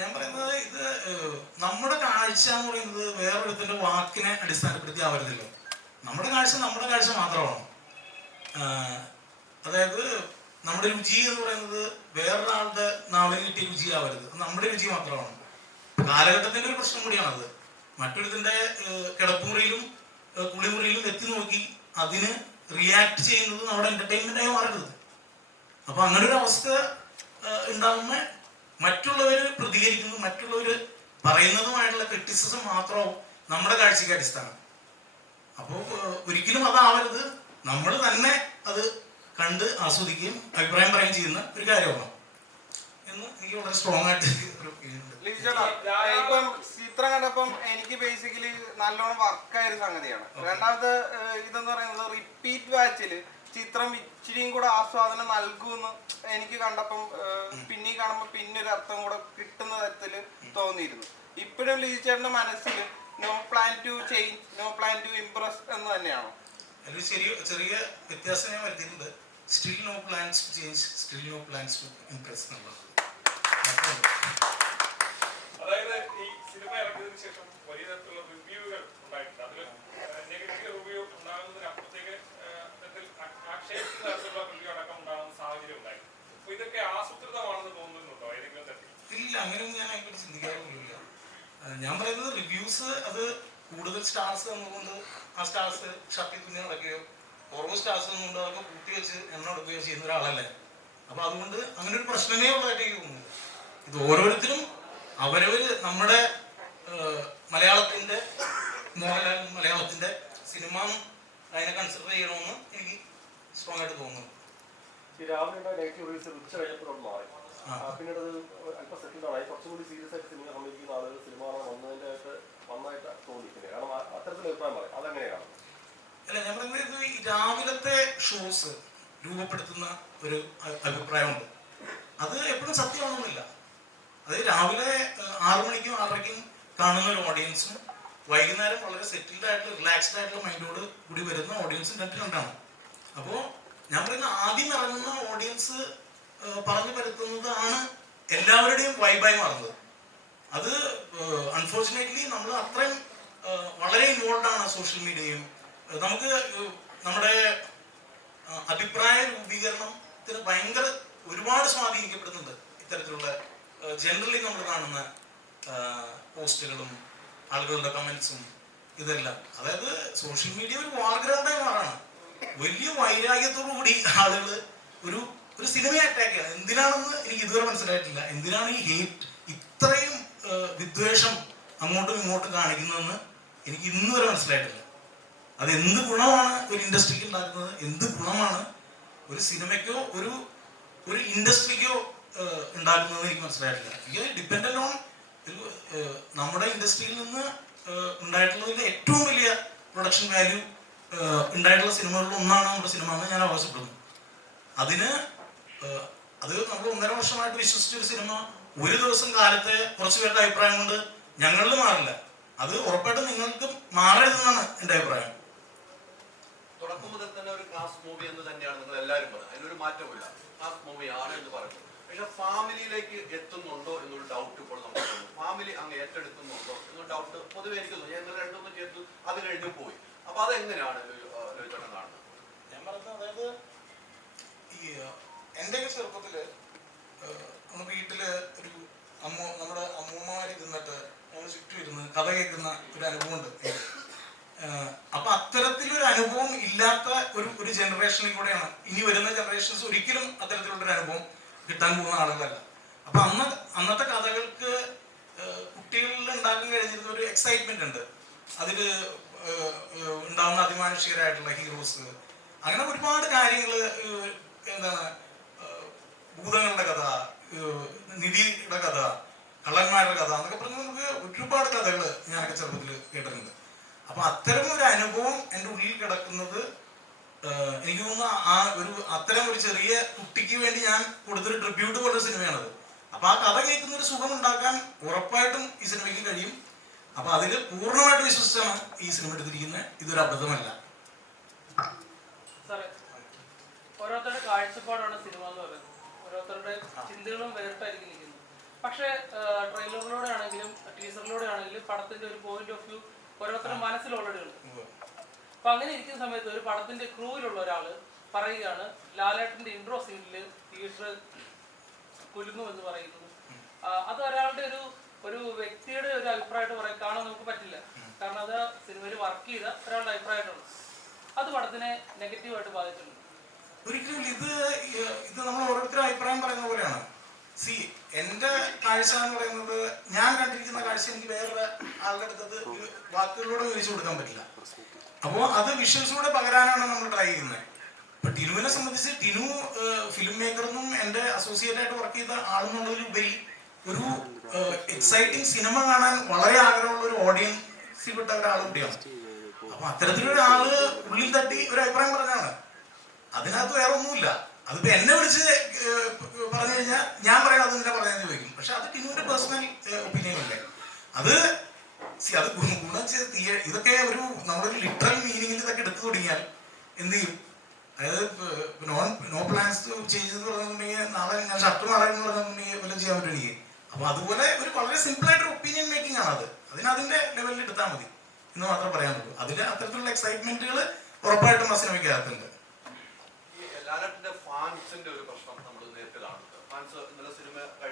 ഞാൻ പറയുന്നത് ഇത് നമ്മുടെ കാഴ്ച എന്ന് പറയുന്നത് വേറൊരുത്തിന്റെ വാക്കിനെ അടിസ്ഥാനപ്പെടുത്തി ആവരുതല്ലോ. നമ്മുടെ കാഴ്ച മാത്രമാണ്. അതായത് നമ്മുടെ രുചി എന്ന് പറയുന്നത് വേറൊരാളുടെ നാവിന് കിട്ടിയ രുചിയാവരുത്. നമ്മുടെ രുചി മാത്രമാണ്. കാലഘട്ടത്തിന്റെ ഒരു പ്രശ്നം കൂടിയാണത്. മറ്റൊരുത്തിന്റെ കിടപ്പുമുറിയിലും കുളിമുറിയിലും എത്തി നോക്കി അതിന് റിയാക്ട് ചെയ്യുന്നത് നമ്മുടെ എന്റർടൈൻമെന്റായി മാറരുത്. അപ്പൊ അങ്ങനെ ഒരു അവസ്ഥ ഉണ്ടാകുമ്പോൾ മറ്റുള്ളവർ പ്രതികരിക്കുന്നു, മറ്റുള്ളവർ പറയുന്നതുമായിട്ടുള്ള ക്രിറ്റിസിസം മാത്രമാവും നമ്മുടെ കാഴ്ചയ്ക്ക് അടിസ്ഥാനം. അപ്പോൾ ഒരിക്കലും അതാവരുത്. നമ്മൾ തന്നെ അത് കണ്ട് ആസ്വദിക്കുകയും അഭിപ്രായം പറയുകയും ചെയ്യുന്ന ഒരു കാര്യമാണ് എന്ന് എനിക്ക് വളരെ സ്ട്രോങ് ആയിട്ട് ഒരു ഫീലുണ്ട്. ഇപ്പം ചിത്രം കണ്ടപ്പം എനിക്ക് ബേസിക്കലി നല്ലോണം വർക്കായ ഒരു സംഗതിയാണ്. രണ്ടാമത് ഇതെന്ന് പറയുന്നത് റിപ്പീറ്റ് വാച്ചില് ചിത്രം ഇച്ചിരിയും കൂടെ ആസ്വാദനം നൽകുമെന്ന് എനിക്ക് കണ്ടപ്പം പിന്നെ കാണുമ്പോൾ പിന്നെ ഒരു അർത്ഥം കൂടെ കിട്ടുന്ന തരത്തില് തോന്നിയിരുന്നു. ഇപ്പോഴും ലീ ചേട്ടന്റെ മനസ്സിൽ no plan to change, no plan to impress എന്ന് തന്നെയാണോ? ഒരു ചെറിയ വ്യത്യാസം ഞാൻ വരുത്തിയിട്ടുണ്ട്. Still no plans to change, still no plans to impress എന്നുള്ളത്. അതായത് ഈ സിനിമ ഇറങ്ങിയതിനു ശേഷം വലിയ തരത്തിലുള്ള റിവ്യൂകൾ ഉണ്ടായിട്ടുണ്ട്. അതിൽ നെഗറ്റീവ് റിവ്യൂ ഉണ്ടാകുന്നതിനപ്പുറത്തേക്ക് ആക്ഷേപിക്കുന്ന തരത്തിലുള്ള റിവ്യൂ അടക്കം ഉണ്ടാകുന്ന സാഹചര്യം ഉണ്ടായി. അപ്പൊ ഇതൊക്കെ ആസൂത്രിതമാണെന്ന് തോന്നുന്നുണ്ടോ ഏതെങ്കിലും തരത്തിൽ? ഇല്ല, അങ്ങനെയൊന്നും ഞാൻ അതിനെപ്പറ്റി ചിന്തിക്കാറില്ല. ഞാൻ പറയുന്നത് റിവ്യൂസ് അത് കൂടുതൽ സ്റ്റാർസ് തന്നുകൊണ്ട് ആ സ്റ്റാർസ് ഷർട്ടിൽ തുന്നി നടക്കുകയോ ഓരോ സ്റ്റാർസ് തന്നുകൊണ്ട് അതൊക്കെ കൂട്ടി വെച്ച് എണ്ണ എടുക്കുകയോ ചെയ്യുന്ന ഒരാളല്ലേ. അപ്പൊ അതുകൊണ്ട് അങ്ങനെ ഒരു പ്രശ്നമേ ഉള്ളതായിട്ട് എനിക്ക് തോന്നുന്നു. ഇത് ഓരോരുത്തരും അവരവര് നമ്മുടെ മലയാളത്തിന്റെ മോഹൻലാൽ മലയാളത്തിന്റെ സിനിമ അതിനെ കൺസിഡർ ചെയ്യണമെന്ന് എനിക്ക് സ്ട്രോങ് ആയിട്ട് തോന്നുന്നു. പിന്നീട് അല്പം സെറ്റിൽഡായി കുറച്ചും കൂടി സീരിയസ് ആയിട്ട് സിനിമ സമ്മതിക്കുന്ന ആളുകൾ സിനിമ നന്നായിട്ട് തോന്നിക്കുന്നത്. കാരണം അത്തരത്തിൽ അഭിപ്രായം പറയും. അതെങ്ങനെയാണ്? അല്ല, ഞാൻ പറയുന്നത് ഇത് രാവിലത്തെ ഷോസ് രൂപപ്പെടുത്തുന്ന ഒരു അഭിപ്രായമുണ്ട്. അത് എപ്പോഴും സത്യമാണെന്നില്ല. അത് രാവിലെ 6 മണിക്കും 6:30ക്കും കാണുന്ന ഒരു ഓഡിയൻസും വൈകുന്നേരം വളരെ സെറ്റിൽഡ് ആയിട്ടുള്ള റിലാക്സ്ഡ് ആയിട്ടുള്ള മൈൻഡോട് കൂടി വരുന്ന ഓഡിയൻസും രണ്ടാണ്. അപ്പോൾ ഞാൻ പറയുന്ന ആദ്യം ഇറങ്ങുന്ന ഓഡിയൻസ് പറഞ്ഞു പരത്തുന്നതാണ് എല്ലാവരുടെയും വൈബായി മാറുന്നത്. അത് അൺഫോർച്ചുനേറ്റ്ലി നമ്മൾ അത്രയും വളരെ ഇൻവോൾവ് ആണ് സോഷ്യൽ മീഡിയയും. നമുക്ക് നമ്മുടെ അഭിപ്രായ രൂപീകരണത്തിന് ഒരുപാട് സ്വാധീനിക്കപ്പെടുന്നുണ്ട് ഇത്തരത്തിലുള്ള ജനറലി നമ്മൾ കാണുന്ന പോസ്റ്റുകളും ആളുകളുടെ കമന്റ്സും ഇതെല്ലാം. അതായത് സോഷ്യൽ മീഡിയ ഒരു വാർഗ്രൗണ്ടായി മാറാണ്. വലിയ വൈരാഗ്യത്തോടു കൂടി ആളുകൾ ഒരു സിനിമയെ അറ്റാക്ക് ചെയ്യണം. എന്തിനാണെന്ന് എനിക്ക് ഇതുവരെ മനസ്സിലായിട്ടില്ല. എന്തിനാണ് ഈ ഹേറ്റ്, ഇത്രയും വിദ്വേഷം അങ്ങോട്ടും ഇങ്ങോട്ടും കാണിക്കുന്നതെന്ന് എനിക്ക് ഇന്ന് വരെ മനസ്സിലായിട്ടില്ല. അത് എന്ത് ഗുണമാണ് ഒരു ഇൻഡസ്ട്രിക്ക് ഉണ്ടാക്കുന്നത്, എന്ത് ഗുണമാണ് ഒരു സിനിമയ്ക്കോ ഒരു ഇൻഡസ്ട്രിക്കോ ഉണ്ടാക്കുന്നതെന്ന് എനിക്ക് മനസ്സിലായിട്ടില്ല. ഇത് ഡിപ്പെൻഡന്റ് ഓൺ നമ്മുടെ ഇൻഡസ്ട്രിയിൽ നിന്ന് ഉണ്ടായിട്ടുള്ളതിൽ ഏറ്റവും വലിയ പ്രൊഡക്ഷൻ വാല്യൂ ഉണ്ടായിട്ടുള്ള സിനിമകളിൽ ഒന്നാണ് നമ്മുടെ സിനിമ എന്ന് ഞാൻ അവകാശപ്പെടുന്നു. അത് നമ്മൾ 1.5 വർഷമായിട്ട് വിശ്വസിച്ചൊരു സിനിമ ഒരു ദിവസം കാലത്തെ കുറച്ചു പേരുടെ അഭിപ്രായം കൊണ്ട് ഞങ്ങളിൽ മാറില്ല. അത് ഉറപ്പായിട്ടും നിങ്ങൾക്ക് മാറരുതെന്നാണ് എൻ്റെ അഭിപ്രായം. തുടക്കം മുതൽ തന്നെ ഒരു ക്ലാസ് മൂവി എന്ന് തന്നെയാണ് നിങ്ങൾ എല്ലാവരും പറഞ്ഞത്. അതിനൊരു മാറ്റമില്ല, ക്ലാസ് മൂവി ആണ് എന്ന് പറഞ്ഞു. പക്ഷെ ഫാമിലിയിലേക്ക് എത്തുന്നുണ്ടോ എന്നൊരു ഡൗട്ട് ഇപ്പോൾ നമുക്ക് തോന്നുന്നു. ഫാമിലി അങ്ങ് ഏറ്റെടുക്കുന്നുണ്ടോ എന്നൊരു ഡൗട്ട് പൊതുവെ എനിക്ക് തോന്നുന്നു. ഞങ്ങൾ രണ്ടൊന്നും ചെയ്തു, അത് കഴിഞ്ഞു പോയി. അപ്പൊ അതെങ്ങനെയാണ് ലോഹിച്ചേട്ടൻ കാണുന്നത്? ഞാൻ പറഞ്ഞത്, അതായത് ഈ എന്റെയൊക്കെ ചെറുപ്പത്തില് നമ്മുടെ വീട്ടില് നമ്മുടെ അമ്മൂമ്മമാര് ഇരുന്നിട്ട് ഞങ്ങൾ ചുറ്റും ഇരുന്ന് കഥ കേൾക്കുന്ന ഒരു അനുഭവമുണ്ട്. അപ്പൊ അത്തരത്തിലൊരു അനുഭവം ഇല്ലാത്ത ഒരു ജനറേഷനിൽ കൂടെയാണ് ഇനി വരുന്ന ജനറേഷൻസ് ഒരിക്കലും അത്തരത്തിലുള്ളൊരു അനുഭവം കിട്ടാൻ പോകുന്ന ആളുകളല്ല. അപ്പൊ അന്നത്തെ കഥകൾക്ക് കുട്ടികളിൽ ഉണ്ടാക്കാൻ കഴിഞ്ഞിരുന്ന ഒരു എക്സൈറ്റ്മെന്റ് ഉണ്ട്. അതിൽ ഉണ്ടാവുന്ന അതിമാനുഷികരായിട്ടുള്ള ഹീറോസ്, അങ്ങനെ ഒരുപാട് കാര്യങ്ങള്, എന്താണ്, ഭൂതങ്ങളുടെ കഥ, നിധിയുടെ കഥ, കള്ളന്മാരുടെ കഥ എന്നൊക്കെ പറഞ്ഞ് നമുക്ക് ഒരുപാട് കഥകൾ ഞാനൊക്കെ ചെറുപ്പത്തിൽ കേട്ടിട്ടുണ്ട്. അപ്പൊ അത്തരം ഒരു അനുഭവം എൻ്റെ ഉള്ളിൽ കിടക്കുന്നത് എനിക്ക് തോന്നുന്നു അത്തരം ഒരു ചെറിയ കുട്ടിക്ക് വേണ്ടി ഞാൻ കൊടുത്തൊരു ട്രിബ്യൂട്ട് പോലൊരു സിനിമയാണത്. അപ്പൊ ആ കഥ കേൾക്കുന്ന ഒരു സുഖം ഉണ്ടാക്കാൻ ഉറപ്പായിട്ടും ഈ സിനിമയ്ക്ക് കഴിയും. അപ്പൊ അതിൽ പൂർണ്ണമായിട്ട് വിശ്വസിച്ചാണ് ഈ സിനിമ എടുത്തിരിക്കുന്നത്. ഇതൊരു അബദ്ധമല്ല. ഓരോരുത്തരുടെ കാഴ്ചപ്പാടാണ് സിനിമ എന്ന് പറയുന്നത്. ഓരോരുത്തരുടെ ചിന്തകളും വേറിട്ടായിരിക്കും നിൽക്കുന്നത്. പക്ഷേ ട്രെയിലറിലൂടെ ആണെങ്കിലും ടീസറിലൂടെ ആണെങ്കിലും പടത്തിന്റെ ഒരു പോയിന്റ് ഓഫ് വ്യൂ ഓരോരുത്തരുടെ മനസ്സിൽ ഓൾറെഡി ഉണ്ട്. അപ്പൊ അങ്ങനെ ഇരിക്കുന്ന സമയത്ത് ഒരു പടത്തിന്റെ ക്രൂവിലുള്ള ഒരാള് പറയുകയാണ് ലാലേട്ടന്റെ ഇൻട്രോ സീനിൽ തിയേറ്റർ കുലുങ്ങുമെന്ന് പറയുന്നത്. അത് ഒരാളുടെ ഒരു വ്യക്തിയുടെ ഒരു അഭിപ്രായമായിട്ട് കാണാൻ നമുക്ക് പറ്റില്ല. കാരണം അത് സിനിമയിൽ വർക്ക് ചെയ്ത ഒരാളുടെ അഭിപ്രായമായിട്ടാണ്. അത് പടത്തിനെ നെഗറ്റീവായിട്ട് ബാധിച്ചിട്ടുണ്ട്. ഒരിക്കലും ഇത് നമ്മൾ ഓരോരുത്തരും അഭിപ്രായം പറയുന്ന പോലെയാണ്. എന്റെ കാഴ്ച എന്ന് പറയുന്നത്, ഞാൻ കണ്ടിരിക്കുന്ന കാഴ്ച എനിക്ക് വേറെ ആളുടെ അടുത്തത് വാക്കുകളിലൂടെ വിവരിച്ചു കൊടുക്കാൻ പറ്റില്ല. അപ്പോൾ അത് വിഷ്വൽസിലൂടെ പകരാനാണ് നമ്മൾ ട്രൈ ചെയ്യുന്നത്. ഇപ്പൊ ടിനുവിനെ സംബന്ധിച്ച് ടിനു ഫിലിം മേക്കറെന്നും എന്റെ അസോസിയേറ്റ് ആയിട്ട് വർക്ക് ചെയ്ത ആളെന്നുള്ളതിലുപരി ഒരു എക്സൈറ്റിംഗ് സിനിമ കാണാൻ വളരെ ആഗ്രഹമുള്ള ഒരു ഓഡിയൻസിൽപ്പെട്ട ഒരാൾ കൂടിയാണ്. അപ്പൊ അത്തരത്തിലൊരാള് ഉള്ളിൽ തട്ടി ഒരു അഭിപ്രായം പറഞ്ഞാണ്. അതിനകത്ത് വേറെ ഒന്നുമില്ല. അതിപ്പോ എന്നെ വിളിച്ച് പറഞ്ഞു കഴിഞ്ഞാൽ ഞാൻ പറയാം അത് നിന്നെ പറയാൻ ചോദിക്കും. പക്ഷെ അത് ടിനുവിന്റെ പേഴ്സണൽ ഒപ്പീനിയൻ അല്ലേ. അത് ഗുണം ചെയ്ത് ഇതൊക്കെ നമ്മളൊരു ലിറ്ററൽ മീനിങ്ങിൽ ഇതൊക്കെ എടുത്തു തുടങ്ങിയാൽ എന്ത് ചെയ്യും? അതായത് നോ പ്ലാൻസ് ചേഞ്ച് എന്ന് പറഞ്ഞിട്ടുണ്ടെങ്കിൽ നാളെ ഞാൻ ഷർട്ട് മാറാൻ എന്ന് പറഞ്ഞിട്ടുണ്ടെങ്കിൽ വല്ലതും ചെയ്യാൻ പറ്റും എനിക്ക്. അപ്പൊ അതുപോലെ ഒരു വളരെ സിമ്പിൾ ആയിട്ടൊരു ഒപ്പീനിയൻ മേക്കിംഗ് ആണ് അത്. അതിന്റെ ലെവലിൽ എടുത്താൽ മതി എന്ന് മാത്രമേ പറയാനുള്ളൂ. അതിൽ അത്തരത്തിലുള്ള എക്സൈറ്റ്മെന്റുകൾ ഉറപ്പായിട്ടും ആ സിനിമയ്ക്കകത്തുണ്ട്. ഈ ലാലേട്ടന്റെ ഫാൻസിന്റെ ഒരു പ്രശ്നം നമ്മൾ നേരിട്ട് കാണുന്നുണ്ട്. ഫാൻസ് ഇന്നലെ സിനിമ